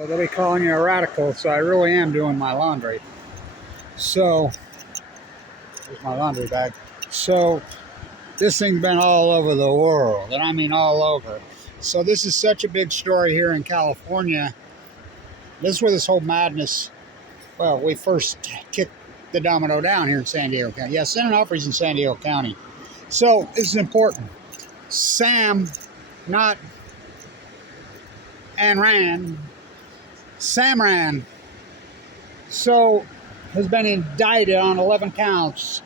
So they'll be calling you a radical, so I really am doing my laundry. So, here's my laundry bag. So, this thing's been all over the world, and I mean all over. So this is such a big story here in California. This is where this whole madness, well, we first kicked the domino down here in San Diego County. Yeah, San Onofre's in San Diego County. So, this is important. Sam, not Ayn Rand, Sam Rand, so has been indicted on 11 counts.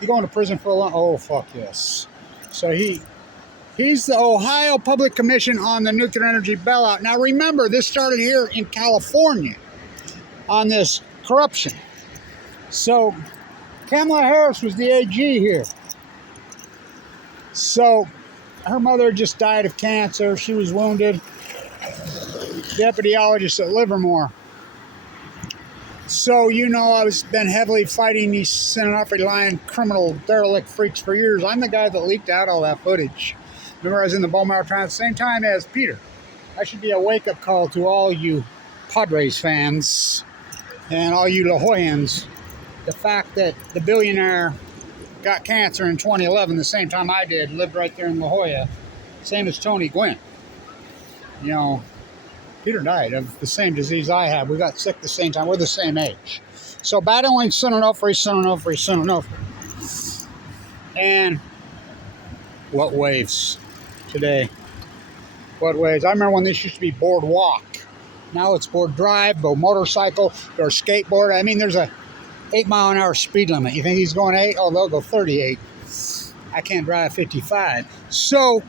He's going to prison for a long... Oh, fuck yes. So he's the Ohio Public Commission on the Nuclear Energy Bailout. Now remember, this started here in California on this corruption. So Kamala Harris was the AG here. So her mother just died of cancer. She was wounded. The epidemiologist at Livermore. So, you know, I've been heavily fighting these San Onofre lying criminal derelict freaks for years. I'm the guy that leaked out all that footage. Remember, I was in the Beaumont trial at the same time as Peter. That should be a wake-up call to all you Padres fans and all you La Jollans. The fact that the billionaire got cancer in 2011, the same time I did, lived right there in La Jolla, same as Tony Gwynn. You know, Peter died of the same disease I had. We got sick the same time. We're the same age. So battling San Onofre. And what waves today? What waves? I remember when this used to be boardwalk. Now it's board drive, go motorcycle, or skateboard. I mean, there's a 8-mile-an-hour speed limit. You think he's going 8? Oh, they'll go 38. I can't drive 55. So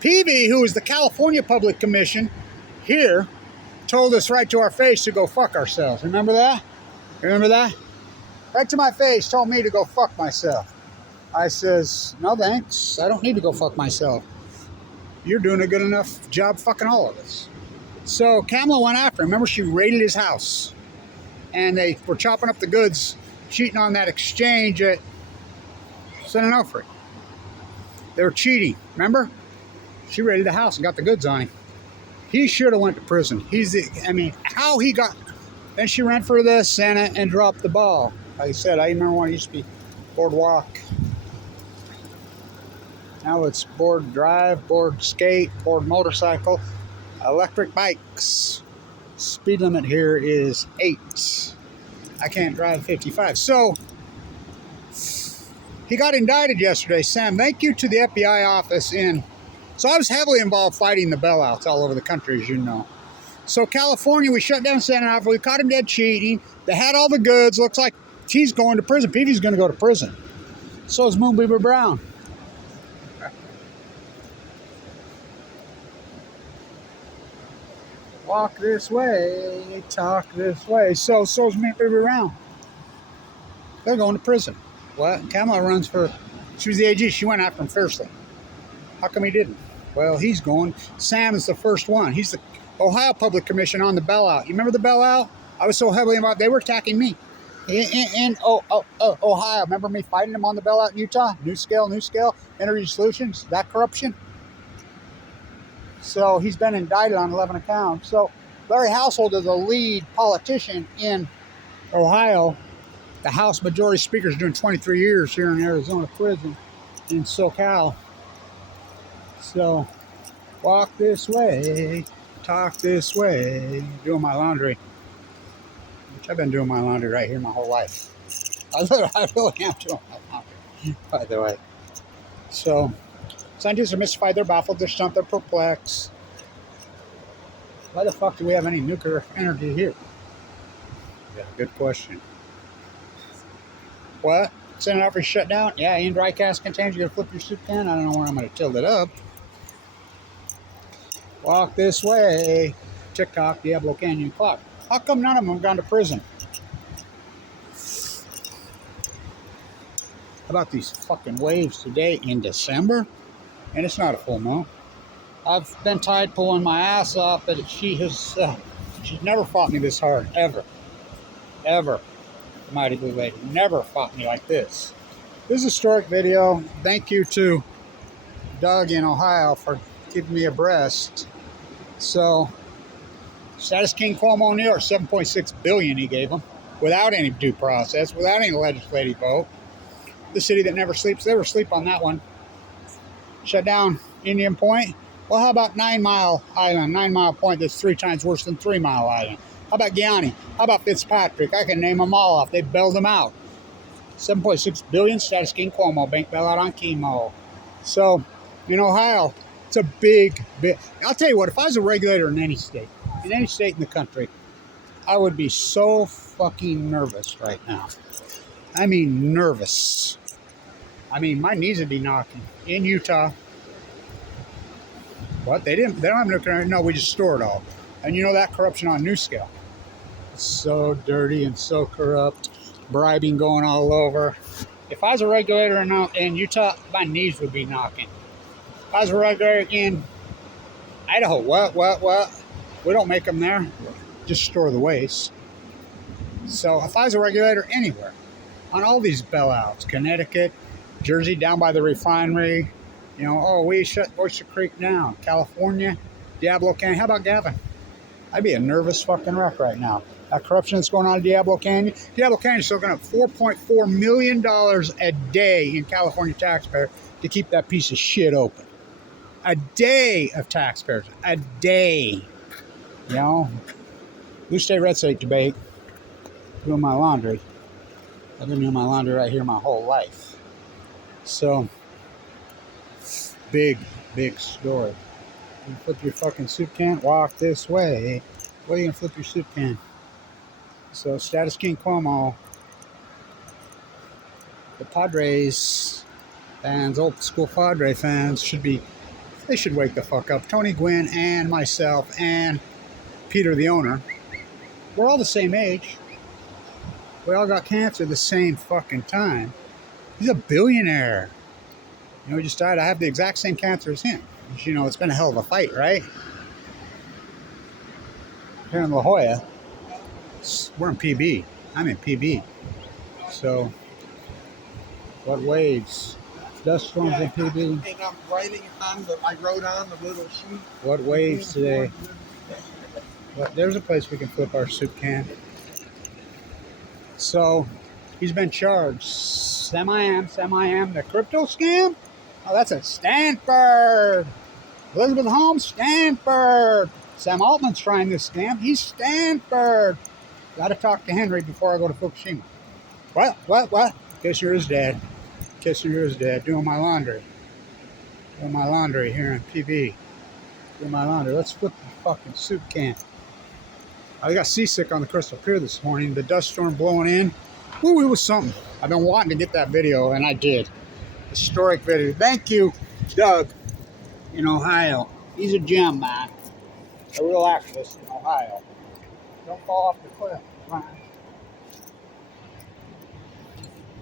Peavy, who is the California Public Commission here, told us right to our face to go fuck ourselves. Remember that? Remember that? Right to my face, told me to go fuck myself. I says, no thanks. I don't need to go fuck myself. You're doing a good enough job fucking all of us. So Kamala went after him. Remember, she raided his house. And they were chopping up the goods, cheating on that exchange at San Onofre. They were cheating, remember? She raided the house and got the goods on him. He should have went to prison. How he got... Then she ran for the Senate and dropped the ball. Like I said, I remember when it used to be boardwalk. Now it's board drive, board skate, board motorcycle, electric bikes. Speed limit here is 8. I can't drive 55. So, he got indicted yesterday. Sam, thank you to the FBI office So I was heavily involved fighting the bailouts all over the country, as you know. So California, we shut down San Onofre. We caught him dead cheating. They had all the goods. Looks like he's going to prison. Peavy's going to go to prison. So is Moonbeaver Brown. Walk this way, talk this way. So is Moonbeaver Brown. They're going to prison. What? Kamala runs for... She was the AG. She went after him fiercely. How come he didn't? Well, he's going. Sam is the first one. He's the Ohio Public Commission on the bailout. You remember the bailout? I was so heavily involved. They were attacking me in Ohio. Remember me fighting them on the bailout in Utah? New scale, energy solutions, that corruption. So he's been indicted on 11 accounts. So Larry Householder, the lead politician in Ohio, the House Majority Speaker, is doing 23 years here in Arizona prison in SoCal. So, walk this way, talk this way, doing my laundry. Which I've been doing my laundry right here my whole life. I really am doing my laundry, by the way. So, scientists are mystified, they're baffled, they're stumped, they're perplexed. Why the fuck do we have any nuclear energy here? Yeah, good question. What? San Onofre shut down? Yeah, in dry cask containers, you're going to flip your soup can? I don't know where I'm going to tilt it up. Walk this way. TikTok, Diablo Canyon clock. How come none of them have gone to prison? How about these fucking waves today in December? And it's not a full moon. I've been tied pulling my ass off, but she's never fought me this hard, ever. Ever. The mighty blue lady never fought me like this. This is a historic video. Thank you to Doug in Ohio for keeping me abreast. So, Status King Cuomo, New York, $7.6 billion he gave them, without any due process, without any legislative vote. The city that never sleeps, they were asleep on that one. Shut down Indian Point. Well, how about 9 Mile Island, 9 Mile Point that's 3 times worse than 3 Mile Island? How about Guyana? How about Fitzpatrick? I can name them all off. They bailed them out. $7.6 billion, Status King Cuomo, bank bailout on chemo. So, in Ohio, it's a big. I'll tell you what, if I was a regulator in any state in the country, I would be so fucking nervous right now. I mean, nervous. I mean, my knees would be knocking. In Utah, what? They don't have nuclear. No, we just store it all. And you know that corruption on new scale. It's so dirty and so corrupt. Bribing going all over. If I was a regulator in Utah, my knees would be knocking. If I was a regulator in Idaho, what? We don't make them there. Just store the waste. So if I was a regulator anywhere, on all these bailouts, Connecticut, Jersey down by the refinery, you know, oh, we shut Oyster Creek down. California, Diablo Canyon. How about Gavin? I'd be a nervous fucking wreck right now. That corruption that's going on in Diablo Canyon. Diablo Canyon is still going to have $4.4 million a day in California taxpayer to keep that piece of shit open. A day of taxpayers. A day. You know? Blue State, Red State debate. Doing my laundry. I've been doing my laundry right here my whole life. So, big story. You flip your fucking soup can, walk this way. What are you going to flip your soup can? So, Status King Cuomo, the Padres fans, old school Padre fans, they should wake the fuck up. Tony Gwynn and myself and Peter, the owner, we're all the same age. We all got cancer the same fucking time. He's a billionaire. You know, he just died. I have the exact same cancer as him. You know, it's been a hell of a fight, right? Here in La Jolla, we're in PB. I'm in PB. So, what waves? Dust storms in PB. And I'm writing on I wrote on the little sheet. What waves today? But there's a place we can flip our soup can. So, he's been charged. Sam-I-am, the crypto scam? Oh, that's at Stanford. Elizabeth Holmes, Stanford. Sam Altman's trying this scam. He's Stanford. Got to talk to Henry before I go to Fukushima. What? Kisser is dead. Doing my laundry. Here in PB. Doing my laundry. Let's flip the fucking soup can. I got seasick on the Crystal Pier this morning. The dust storm blowing in. Ooh, it was something. I've been wanting to get that video, and I did. Historic video. Thank you, Doug, in Ohio. He's a gem, man. A real activist in Ohio. Don't fall off the cliff, Ryan.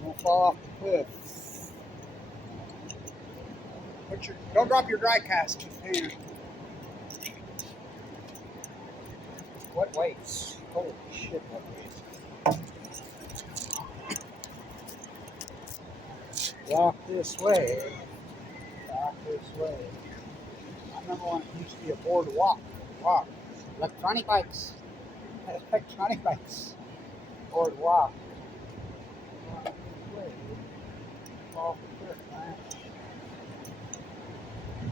Don't fall off the cliff. Don't drop your dry cask. What weights? Holy shit, what weights? Walk this way. I remember when it used to be a boardwalk. Electronic bikes. Boardwalk.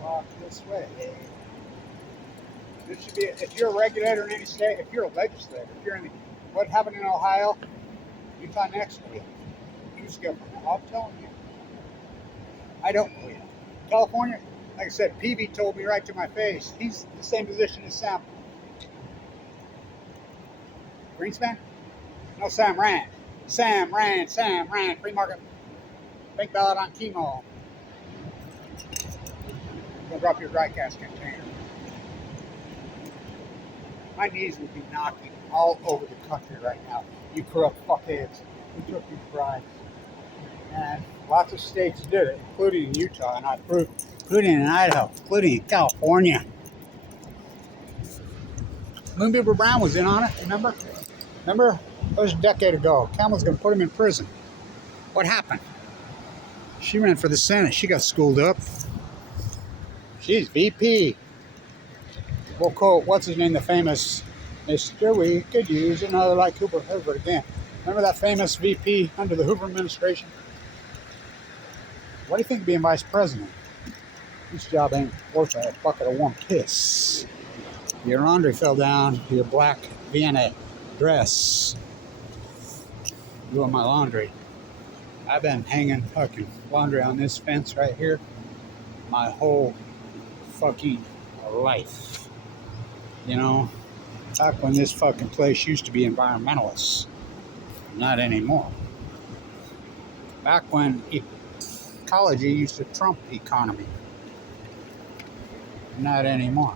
Walk this way. This should be, if you're a regulator in any state, if you're a legislator, if you're in what happened in Ohio, Utah next week, you skip them. I'm telling you. I don't believe it. California, like I said, PV told me right to my face. He's the same position as Sam. Greenspan? No, Sam Rand. Sam Rand. Free market. Bank ballot on chemo. Go drop your dry cask container. My knees would be knocking all over the country right now. You corrupt fuckheads. Who took these bribes? And lots of states did it, including in Utah, and I proved, including in Idaho, including in California. Moonbeaver Brown was in on it, remember? That was a decade ago. Camel's going to put him in prison. What happened? She ran for the Senate. She got schooled up. She's VP. We'll quote, what's his name, the famous Mister, we could use another like Hoover again. Remember that famous VP under the Hoover administration? What do you think of being vice president? This job ain't worth a bucket of warm piss. Your laundry fell down, your black Vienna dress. Doing my laundry. I've been hanging fucking laundry on this fence right here my whole fucking life. You know, back when this fucking place used to be environmentalists. Not anymore. Back when ecology used to trump economy. Not anymore.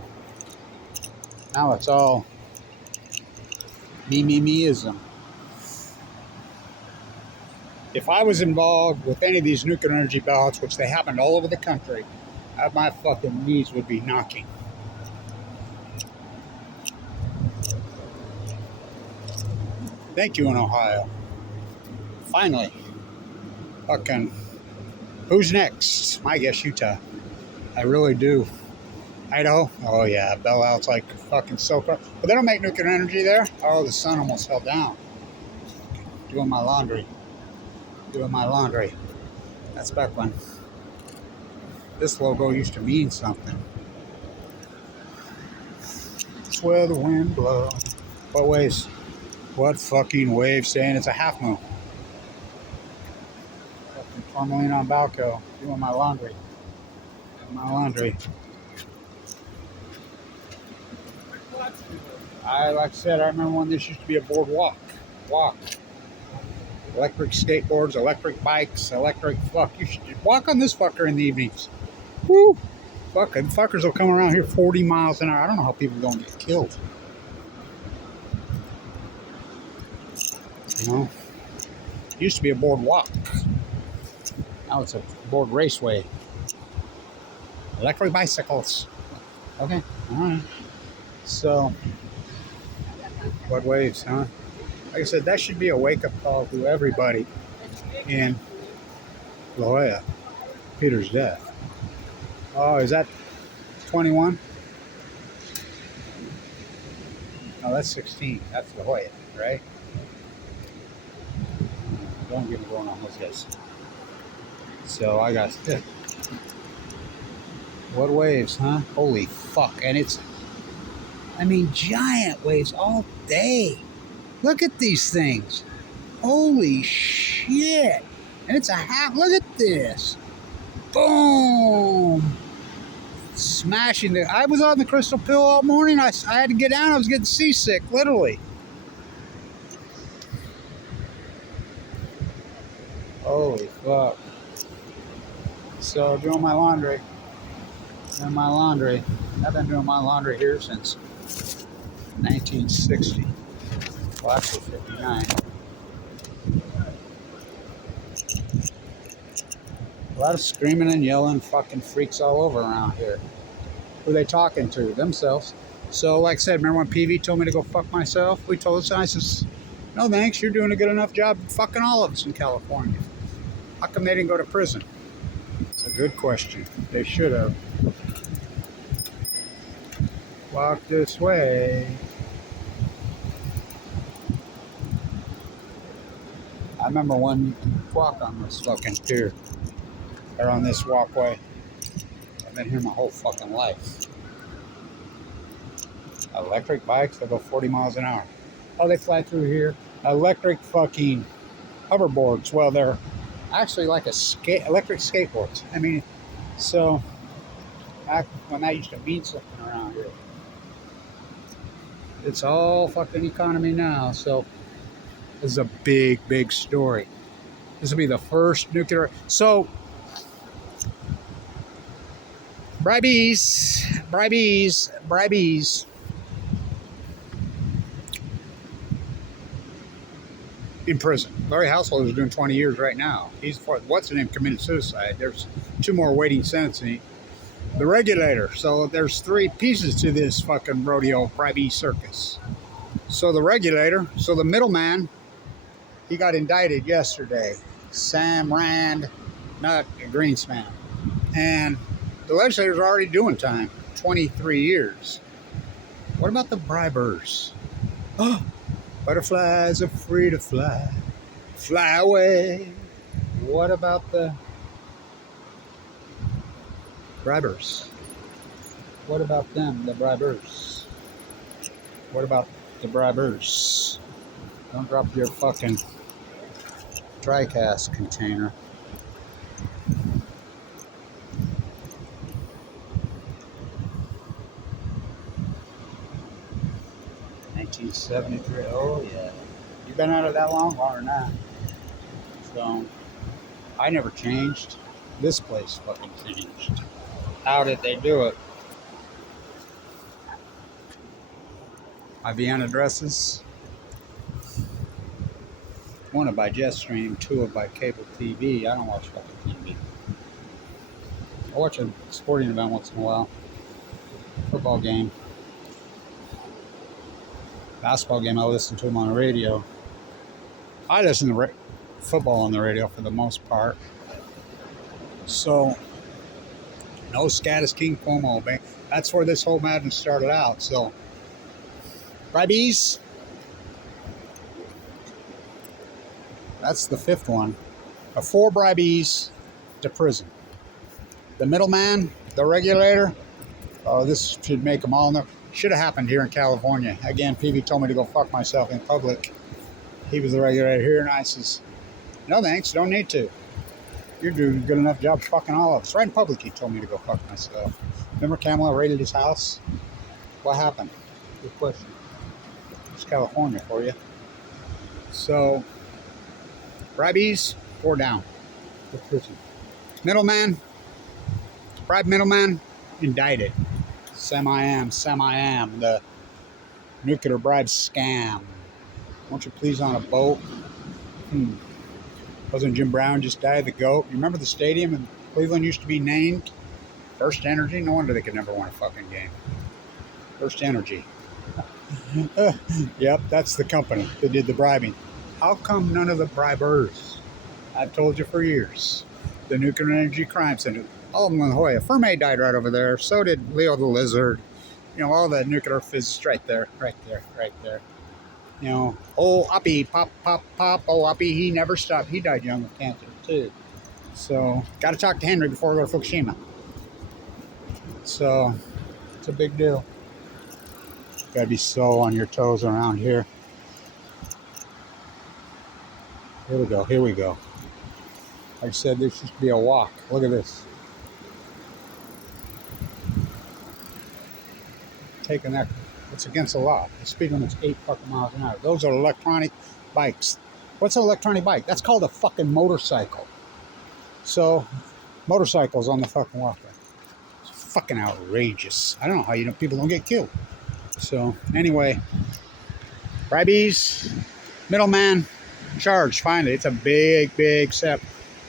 Now it's all me-ism. If I was involved with any of these nuclear energy ballots, which they happened all over the country, my fucking knees would be knocking. Thank you in Ohio. Finally. Fucking, who's next? I guess Utah. I really do. Idaho? Oh yeah, bailouts like fucking SoCal. But they don't make nuclear energy there. Oh, the sun almost fell down. Doing my laundry. That's back when this logo used to mean something. It's where the wind blows. What waves? What fucking wave saying it's a half moon? Fucking tourmaline on Balco. Doing my laundry. Like I said, I remember when this used to be a boardwalk. Electric skateboards, electric bikes, you should walk on this fucker in the evenings. Woo! Fucking fuckers will come around here 40 miles an hour. I don't know how people don't get killed. You know? It used to be a boardwalk. Now it's a board raceway. Electric bicycles. Okay, alright. So, what waves, huh? Like I said, that should be a wake-up call to everybody in La Jolla. Peter's death. Oh, is that 21? No, that's 16. That's La Jolla, right? Don't get me going on those guys. So I got this. What waves, huh? Holy fuck. And it's, giant waves all day. Look at these things. Holy shit. And it's a half. Look at this. Boom. Smashing it. I was on the crystal pill all morning. I had to get down. I was getting seasick, literally. Holy fuck. So, doing my laundry. I've been doing my laundry here since 1960. Well, actually 59. A lot of screaming and yelling fucking freaks all over around here. Who are they talking to? Themselves. So, like I said, remember when PV told me to go fuck myself? We told us, I says, no thanks, you're doing a good enough job fucking all of us in California. How come they didn't go to prison? It's a good question. They should have. Walk this way. I remember one walk on this fucking pier, or on this walkway. I've been here my whole fucking life. Electric bikes that go 40 miles an hour. Oh, they fly through here. Electric fucking hoverboards. Well, they're actually like electric skateboards. So back when that used to mean something around here. It's all fucking economy now. So this is a big, big story. This will be the first nuclear. So, BRIBES. In prison. Larry Household is doing 20 years right now. He's, what's his name, committed suicide. There's 2 more waiting sentencing. The Regulator. So there's 3 pieces to this fucking rodeo BRIBES circus. So the Regulator, so the middleman, he got indicted yesterday. Sam Rand, not Greenspan. And the legislators are already doing time. 23 years. What about the bribers? Oh, butterflies are free to fly. Fly away. What about the bribers? What about them, the bribers? What about the bribers? Don't drop your fucking dry cast container. $1973. Oh yeah. You been out of that long or not? So I never changed. This place fucking changed. How did they do it? My Vienna dresses. One, I buy Jetstream. Two, I buy cable TV. I don't watch fucking TV. I watch a sporting event once in a while. Football game. Basketball game, I listen to them on the radio. I listen to football on the radio for the most part. So, no Status King Cuomo, man. That's where this whole madness started out. So, BRIBES. That's the fifth one. 4 BRIBES to prison. The middleman, the regulator. This should make them all know. Should have happened here in California. Again, PV told me to go fuck myself in public. He was the regulator here, and I says, no thanks, don't need to. You're doing a good enough job fucking all of us. Right in public, he told me to go fuck myself. Remember Kamala raided his house? What happened? Good question. It's California for you. So, BRIBES, 4 down. The prison. Middleman, bribe middleman, indicted. Semi-am, the nuclear bribe scam. Won't you please on a boat? Wasn't Jim Brown just died, the GOAT? You remember the stadium in Cleveland used to be named First Energy? No wonder they could never win a fucking game. First Energy. Yep, that's the company that did the bribing. How come none of the bribers? I've told you for years. The Nuclear Energy Crime Center. All of them in La Jolla. Fermi died right over there. So did Leo the Lizard. You know, all the nuclear physicists right there. You know, oh, Uppy, pop. Oh, Uppy, he never stopped. He died young of cancer, too. So, got to talk to Henry before we go to Fukushima. So, it's a big deal. Got to be so on your toes around here. Here we go. Like I said, this used to be a walk. Look at this. Taking that, it's against the law. The speed limit's 8 fucking miles an hour. Those are electronic bikes. What's an electronic bike? That's called a fucking motorcycle. So, motorcycles on the fucking walkway. It's fucking outrageous. I don't know how people don't get killed. So, anyway, BRIBES, middleman, charged. Finally, it's a big step.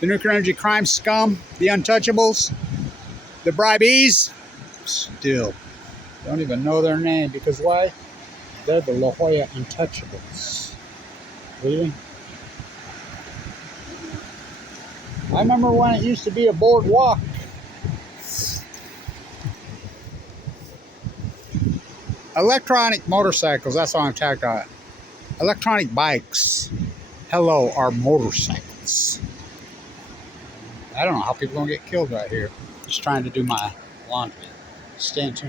The nuclear energy crime scum, the untouchables, the BRIBES, still don't even know their name, because why? They're the La Jolla Untouchables. Really? I remember when it used to be a boardwalk. Electronic motorcycles, that's all I'm talking about. Electronic bikes, hello, are motorcycles. I don't know how people don't get killed right here. Just trying to do my laundry. Stay tuned.